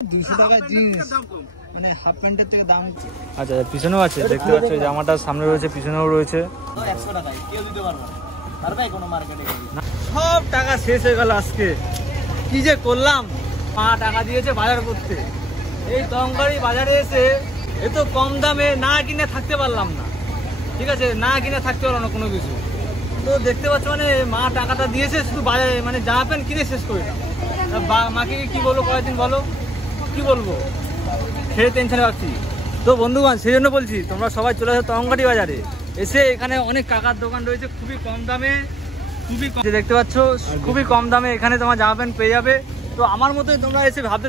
200 টাকার জিনিস মানে হাফ প্যান্টের থেকে দাম নিচ্ছে। আচ্ছা পিছনেও আছে, দেখতে পাচ্ছ জামাটা সামনে রয়েছে, পিছনেও রয়েছে। 100 টাকায় কেউ দিতে পারবে না, পারবে কোনো মার্কেটে। সব টাকা শেষ হয়ে গেল আজকে, কি যে করলাম। মা টাকা দিয়েছে বাজার করতে, এই তরকারি বাজারে এসে এত কম দামে না কিনে থাকতে পারলাম না। ঠিক আছে, না কিনে থাকতে পারলাম না কোনো কিছু। তো দেখতে পাচ্ছ মানে মা টাকাটা দিয়েছে শুধু বাজারে মানে জামা প্যান্ট কিনে শেষ করে দাও। মাকে কি বলবো, কয়েকদিন বলো কি বলবো, খেয়ে টেনশনে ভাবছি। তো বন্ধুগণ সেই জন্য বলছি তোমরা সবাই চলে আসো তরকারি বাজারে, এসে এখানে অনেক কাকার দোকান রয়েছে খুবই কম দামে, খুবই কম, দেখতে পাচ্ছ খুবই কম দামে এখানে তোমার জামা প্যান্ট পেয়ে যাবে। তো আমার মতোই তোমরা এসে ভাবতে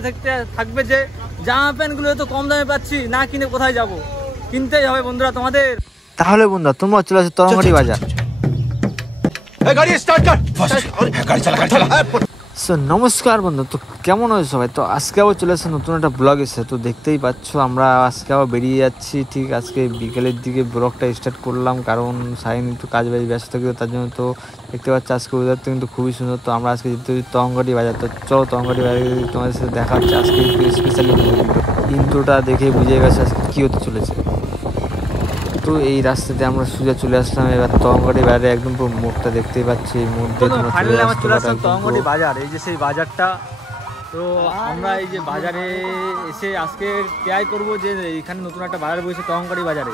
থাকবে যে জামা প্যান্টগুলো তো কম দামে পাচ্ছি, না কিনে কোথায় যাব, কিনতেই হবে বন্ধুরা তোমাদের। তাহলে বন্ধুরা তোমরা চলে আসো তরকারি বাজার। সো নমস্কার বন্ধু, তো কেমন হয় সবাই? তো আজকে আবার চলে আসছে নতুন একটা ব্লগ এসে। তো দেখতেই পাচ্ছ আমরা আজকে আবার বেরিয়ে যাচ্ছি, ঠিক আজকে বিকেলের দিকে ব্লগটা স্টার্ট করলাম, কারণ সাইন একটু কাজ বাজ ব্যস্ত থাকে, তার জন্য। তো দেখতে পাচ্ছ আজকে ওয়েদারটা কিন্তু খুবই সুন্দর। তো আমরা আজকে যেতে তরকারি বাজার, তো চলো তরকারি বাজারে তোমাদের সাথে দেখা হচ্ছে আজকে একটু স্পেশালি। ইন্ট্রোটা দেখে বুঝে গেছে আজকে কী হতে চলেছে। তো এই রাস্তাতে আমরা সোজা চলে আসলাম এবার তরকারি বাজারে, একদম পুরো মোড়টা দেখতেই পাচ্ছি। এই মোড় দিয়ে চলে আসলাম তরকারি বাজার, এই যে সেই বাজারটা। তো আমরা এই যে বাজারে এসে আজকে ট্রাই করবো যে এখানে নতুন একটা বাজার বসেছে তরকারি বাজারে।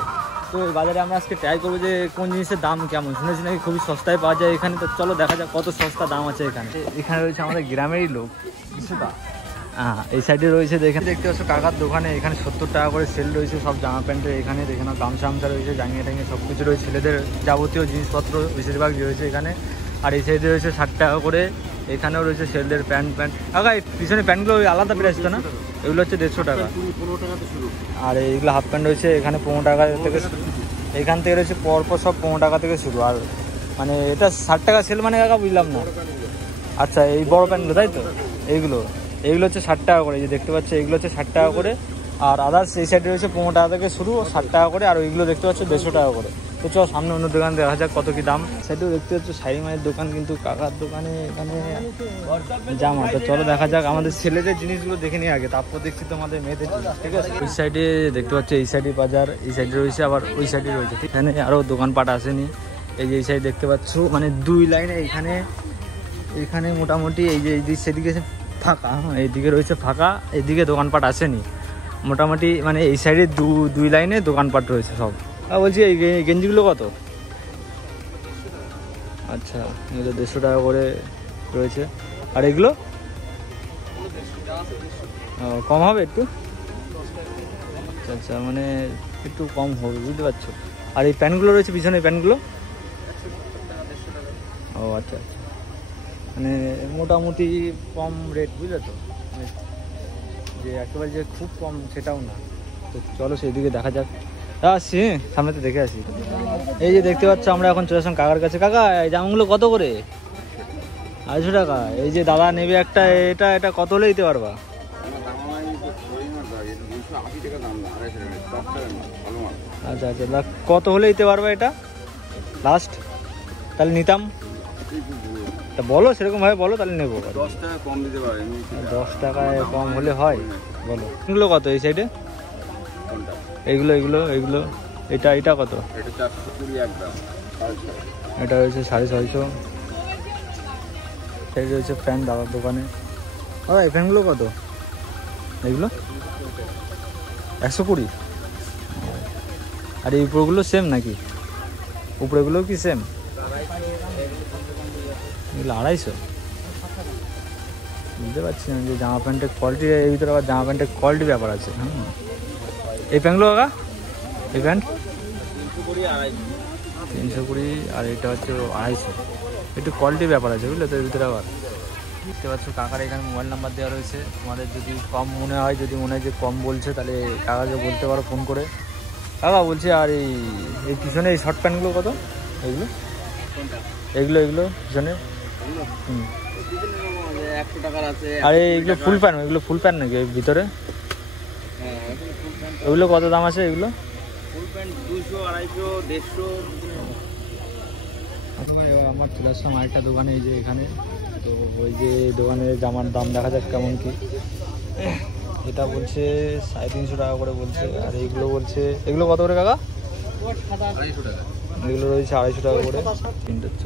তো এই বাজারে আমরা আজকে ট্রাই করবো যে কোন জিনিসের দাম কেমন, শুনেছি নাকি খুবই সস্তায় পাওয়া যায় এখানে। তো চলো দেখা যাক কত সস্তা দাম আছে এখানে। এখানে রয়েছে আমাদের গ্রামেরই লোক কিছুটা, হ্যাঁ এই সাইডে রয়েছে দেখতে পাচ্ছ কাকার দোকানে, এখানে 70 টাকা করে সেল রয়েছে সব জামা প্যান্টের। এখানে দেখে নাও গামছা রয়েছে, জাঙ্গিয়া টাঙ্গিয়া সব কিছু রয়েছে, ছেলেদের যাবতীয় জিনিসপত্র বেশিরভাগ রয়েছে এখানে। আর এই সাইডে রয়েছে 60 টাকা করে, এখানেও রয়েছে ছেলেদের প্যান্ট। কাকা এই পিছনে প্যান্টগুলো আলাদা প্রাইস তো না? এগুলো হচ্ছে 150 টাকা, আর এইগুলো হাফ প্যান্ট রয়েছে এখানে 15 টাকা থেকে। এখান থেকে রয়েছে পরপর সব 15 টাকা থেকে শুরু। আর মানে এটা 60 টাকা সেল মানে কাকা বুঝলাম না। আচ্ছা এই বড় প্যান্টগুলো তাই তো, এইগুলো হচ্ছে 60 টাকা করে, এই যে দেখতে পাচ্ছ এগুলো হচ্ছে 60 টাকা করে। আর আদার্স এই সাইডে রয়েছে 15 টাকা থেকে শুরু, 60 টাকা করে। আর ওইগুলো দেখতে পাচ্ছ 150 টাকা করে। তো চল সামনে অন্য দোকান দেখা যাক কত কি দাম। সাইডেও দেখতে পাচ্ছ শাড়ি মায়ের দোকান, কিন্তু কাকার দোকানে এখানে জামা। তো চলো দেখা যাক, আমাদের ছেলেদের জিনিসগুলো দেখে নিয়ে আগে, তারপর দেখছি তোমাদের মেয়েদের জিনিস। ঠিক আছে, ওই সাইডে দেখতে পাচ্ছ এই সাইডে বাজার, এই সাইডে রয়েছে আবার ওই সাইডে রয়েছে। এখানে আরও দোকানপাট আসেনি। এই যে এই সাইড দেখতে পাচ্ছ মানে 2 লাইনে এখানে মোটামুটি এই যে সেদিকে ফাঁকা, এইদিকে রয়েছে ফাঁকা, এইদিকে দোকানপাট আসেনি মোটামুটি। মানে এই সাইডে 2 লাইনে দোকানপাট রয়েছে সব। বলছি এই গেঞ্জিগুলো কত? আচ্ছা এগুলো 150 টাকা করে রয়েছে। আর এগুলো কম হবে একটু? আচ্ছা মানে একটু কম হবে, বুঝতে পারছো। আর এই প্যান্টগুলো রয়েছে পিছনে, প্যান্টগুলো ও আচ্ছা আচ্ছা, মানে মোটামুটি কম রেট, বুঝলে তো, যে একেবারে যে খুব কম সেটাও না। তো চলো সেইদিকে দেখা যাক, আসছি সামনেতে দেখে আসি। এই যে দেখতে পাচ্ছ আমরা এখন চলে আসলাম কাকার কাছে। কাকা এই জামাগুলো কত করে? 250 টাকা। এই যে দাদা নেবে একটা, এটা কত হলে দিতে পারবা? আচ্ছা আচ্ছা, কত হলে দিতে পারবা এটা লাস্ট? তাহলে নিতাম। তা বলো সেরকম ভাবে বলো, তাহলে নেবো। 10 টাকা কম দিতে পারে। 10 টাকায় কম হলে হয়? বলো এগুলো কত এই সাইডে? এইগুলো এটা কত? এটা 420 একদম। এটা হচ্ছে 650। এই রয়েছে ফ্যান দাদার দোকানে। এই ফ্যানগুলো কত? এগুলো 120। আর এই উপরগুলো সেম নাকি? উপরেগুলো কি সেম? এগুলো 250। বুঝতে পারছি না যে জামা প্যান্টের কোয়ালিটি, এর ভিতরে আবার জামা প্যান্টের কোয়ালিটি ব্যাপার আছে। হ্যাঁ এই প্যান্টগুলো কাকা, এই প্যান্ট 320, আর এটা হচ্ছে 250। একটু কোয়ালিটির ব্যাপার আছে বুঝলে তো এর ভিতরে। আবার দেখতে পাচ্ছ কাকার এখানে মোবাইল নাম্বার দেওয়া রয়েছে, তোমাদের যদি কম মনে হয়, যদি মনে হয় যে কম বলছে, তাহলে কাকাকে বলতে পারো ফোন করে। কাকা বলছি আর এই পিছনে এই শর্ট প্যান্টগুলো কত? এগুলো পিছনে আর এইগুলো ফুল প্যান্ট, এগুলো ফুল প্যান্ট নাকি এর ভিতরে? ওইগুলো কত দাম আছে? এগুলো ফুল প্যান্ট 200, 250, 150। আমার চলে আসলাম আরেকটা দোকানে, এই যে এখানে। তো ওই যে দোকানের জামার দাম দেখা যাক কেমন কি। এটা বলছে 350 টাকা করে বলছে, আর এইগুলো বলছে, এগুলো কত করে কাকা? 250 টাকা। এগুলো রয়েছে 250 টাকা করে। প্রিন্ট হচ্ছে।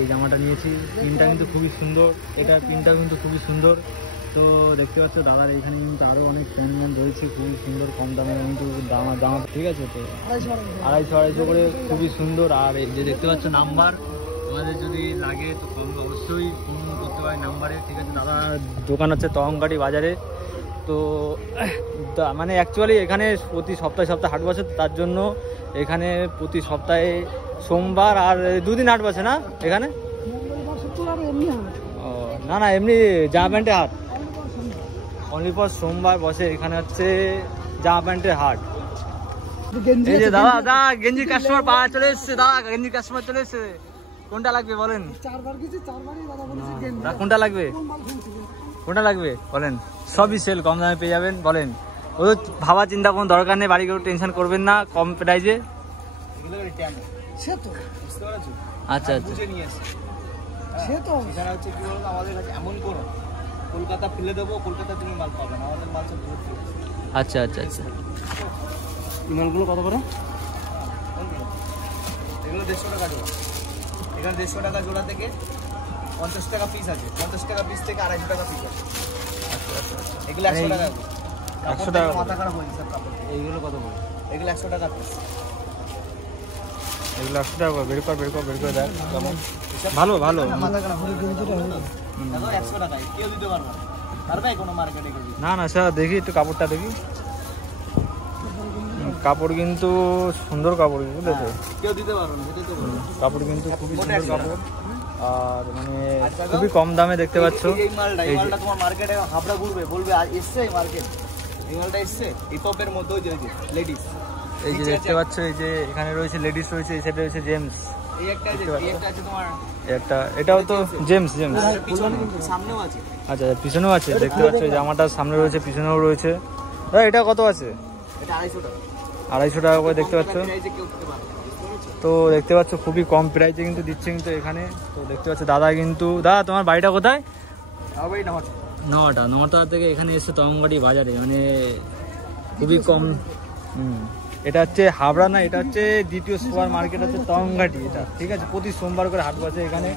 এই জামাটা নিয়েছি, প্রিন্টটা কিন্তু খুবই সুন্দর, এটা প্রিন্টটা কিন্তু খুবই সুন্দর। তো দেখতে পাচ্ছ দাদার এখানে কিন্তু আরও অনেক প্যান্ট ম্যান রয়েছে খুবই সুন্দর, কম দামে কিন্তু দাম ঠিক আছে। তো 250 করে খুবই সুন্দর। আর এই যে দেখতে পাচ্ছ নাম্বার, তোমাদের যদি লাগে তো অবশ্যই ফোন করতে পারে নাম্বারে, ঠিক আছে। দাদা দোকান হচ্ছে তহংঘাটি বাজারে। তো মানে অ্যাকচুয়ালি এখানে প্রতি সপ্তাহে হাট বসে, তার জন্য এখানে প্রতি সপ্তাহে সোমবার আর 2 দিন হাট বসে না এখানে? ও না না, এমনি জামা প্যান্টের হাট অনলি ফর সোমবার বসে এখানে, হচ্ছে জামা প্যান্টের হাট। এই যে দাদা গেঞ্জির কাস্টমার পাওয়া চলে এসছে, দাদা গেঞ্জির কাস্টমার চলে এসছে। কোনটা লাগবে বলেন? কোনটা লাগবে, কোনটা লাগবে বলেন? সবই সেল, কম দামে পেয়ে যাবেন। বলেন, ও ভাবা চিন্তা কোনো দরকার নেই, বাড়ি করে টেনশন করবেন না, কম প্রাইজে। আচ্ছা আচ্ছা, কলকাতা ফেলে দেবো, কলকাতা তুমি মাল পাবে না, আমাদের মাল সব দূর থেকে। আচ্ছা আচ্ছা আচ্ছা। মালগুলো কত করে? এগুলো 150 টাকা জোড়া। এখানে 150 টাকা জোড়া থেকে 50 টাকা পিস আছে, 50 টাকা পিস থেকে 250 টাকা পিস আছে। আচ্ছা আচ্ছা, এগুলো 100 টাকা। 100 টাকা মাথা খারাপ হয়েছে স্যার কাপড়। এইগুলো কত করে? এগুলো 100 টাকা পিস। এগুলো 100 টাকা বের করে দেখ কেমন। ভালো ভালো মাথা খারাপ হয়ে গেছে। দেখো 100 টাকা কেউ দিতে পারবে না, পারবে কোনো মার্কেটে কেউ? না না স্যার, দেখি একটু কাপড়টা দেখি। কাপড় কিন্তু সুন্দর কাপড়, বুঝলে তো? কেউ দিতে পারবে না, বুঝতে পারবে। কাপড় কিন্তু খুবই সুন্দর কাপড়, আর মানে খুবই কম দামে দেখতে পাচ্ছ। এই মালটা তোমার মার্কেটে হাবড়া ঘুরবে, বলবে আর এসছে এই মার্কেট, এই মালটা এসছে এই টপের মধ্যে। ওই যে লেডিস, এই যে দেখতে পাচ্ছ, এই যে এখানে রয়েছে লেডিস রয়েছে, এই সাইডে রয়েছে জেমস। এই একটা আছে তোমার, একটা এটাও তো জেমস। সামনেও আছে। আচ্ছা, পিছনেও আছে, দেখতে পাচ্ছ এই জামাটা সামনে রয়েছে, পিছনেও রয়েছে। এটা কত আছে? এটা 250 টাকা। 250 টাকা করে দেখতে পাচ্ছ। প্রাইসে কেউ দিতে পারবে না। তো দেখতে পাচ্ছ খুবই কম প্রাইসে কিন্তু দিচ্ছে কিন্তু এখানে। তো দেখতে পাচ্ছ দাদা কিন্তু, দাদা তোমার বাড়িটা কোথায়? নটা থেকে এখানে এসে তহংঘাটি বাজারে, মানে খুবই কম। এটা হচ্ছে হাবড়া না, এটা হচ্ছে দ্বিতীয় সুপার মার্কেট হচ্ছে তহংঘাটি, এটা ঠিক আছে। প্রতি সোমবার করে হাট বসে এখানে।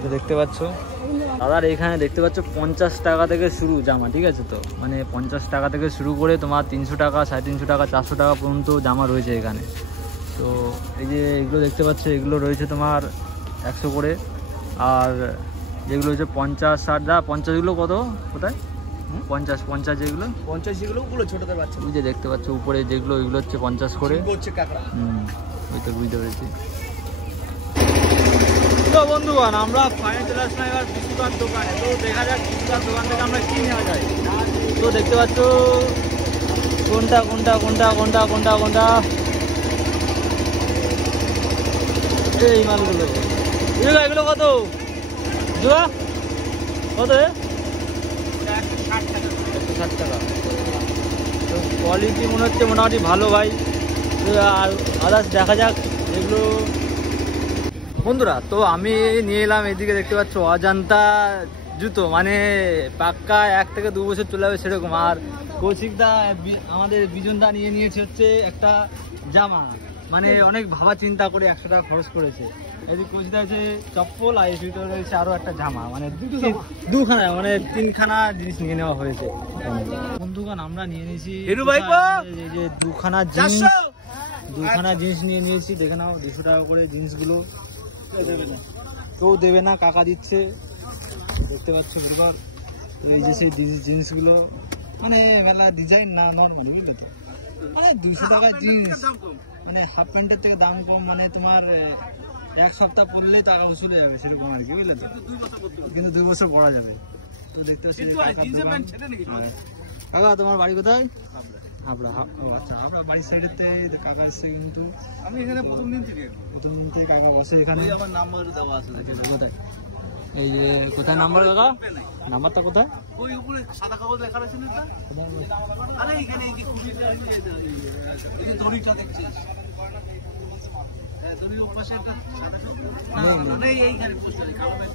তো দেখতে পাচ্ছ দাদার এখানে দেখতে পাচ্ছ 50 টাকা থেকে শুরু জামা, ঠিক আছে। তো মানে 50 টাকা থেকে শুরু করে তোমার 300 টাকা, 350 টাকা, 400 টাকা পর্যন্ত জামা রয়েছে এখানে। তো এই যে এগুলো দেখতে পাচ্ছ, এগুলো রয়েছে তোমার 100 করে। আর যেগুলো হচ্ছে 50, 60, 50 এগুলো কত কোথায়? 50 যেগুলো 50 এগুলো ছোটদের বাচ্চা। ওই যে দেখতে পাচ্ছ উপরে যেগুলো, ওইগুলো হচ্ছে 50 করে। ওই তো বুঝতে পেরেছি। তো বন্ধুগণ, আমরা ফাইনাল চলে আসলাম এবার বিস্কুটার দোকানে। তো দেখা যাক বিস্কুটার দোকান থেকে আমরা কি নেওয়া যায়। তো দেখতে পাচ্ছ কোনটা এই মালগুলো, এগুলো কত জোড়া? কত? 160 টাকা। তো কোয়ালিটি মনে হচ্ছে মোটামুটি ভালো ভাই। আর আদার্স দেখা যাক এগুলো। বন্ধুরা, তো আমি নিয়ে এলাম এদিকে দেখতে পাচ্ছ অজান্তা জুতো, মানে পাক্কা 1 থেকে 2 বছর চলে যাবে সেরকম। আর কৌশিকদা আমাদের বিজনদা নিয়েছে হচ্ছে একটা জামা, মানে অনেক ভাবা চিন্তা করে 100 টাকা খরচ করেছে। এদিকে কৌশিকদা হচ্ছে চপ্পল, আর এর ভিতরে রয়েছে আরো একটা জামা, মানে দুখানা, মানে 3খানা জিনিস নিয়ে নেওয়া হয়েছে। বন্ধুগণ, আমরা নিয়ে নিয়েছি এই যে 2খানা জিন্স নিয়ে নিয়েছি। দেখে নাও 200 টাকা করে জিন্সগুলো। কেউ দেবে না, কাকা দিচ্ছে, দেখতে পাচ্ছ। বলবার এই যে সেই জিন্সগুলো, মানে বেলা ডিজাইন না নর্মাল, বুঝলে তো? মানে 200 টাকা জিন্স, মানে হাফ প্যান্টের থেকে দাম কম, মানে তোমার 1 সপ্তাহ পরলেই টাকা চলে যাবে সেরকম আর কি, বুঝলে তো? কিন্তু 2 বছর পরা যাবে। তো দেখতে পাচ্ছি কাকা, তোমার বাড়ি কোথায়? হাবড়া। আচ্ছা, হাবড়া বাড়ির সাইডেতে কাকা এসছে কিন্তু। আমি এখানে প্রথম দিন থেকে কাকা বসে এখানে। আমার নাম্বার দেওয়া আছে। কোথায়? এই যে কোথায় নাম্বার কাকা? নাম্বারটা কোথায়? ওই উপরে সাদা কাগজ লেখা রয়েছে না? আরে এখানে এই যে দড়িটা দেখছিস, তুমি ওর পাশে একটা সাদা না এইখানে পোস্টার কালো প্যান্ট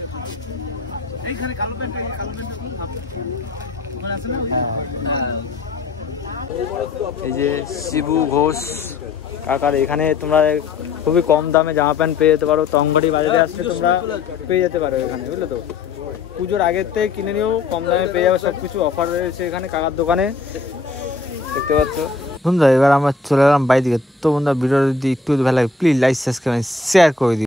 এইখানে কালো প্যান্ট খুব ভাব মানে আছে না এই যে শিবু ঘোষ কাকার এখানে তোমরা খুবই কম দামে জামা প্যান্ট পেয়ে যেতে পারো। তংঘাটি বাজারে আসলে তোমরা পেয়ে যেতে পারো এখানে, বুঝলে তো। পুজোর আগের থেকে কিনে নিও, কম দামে পেয়ে যাবে, সব কিছু অফার রয়েছে এখানে কাকার দোকানে, দেখতে পাচ্ছ বন্ধুরা। এবার আমরা চলে এলাম বাড়ি দিকে। তো বন্ধুরা ভিডিও যদি একটু ভালো লাগে প্লিজ লাইক সাবস্ক্রাইব শেয়ার করে দিই।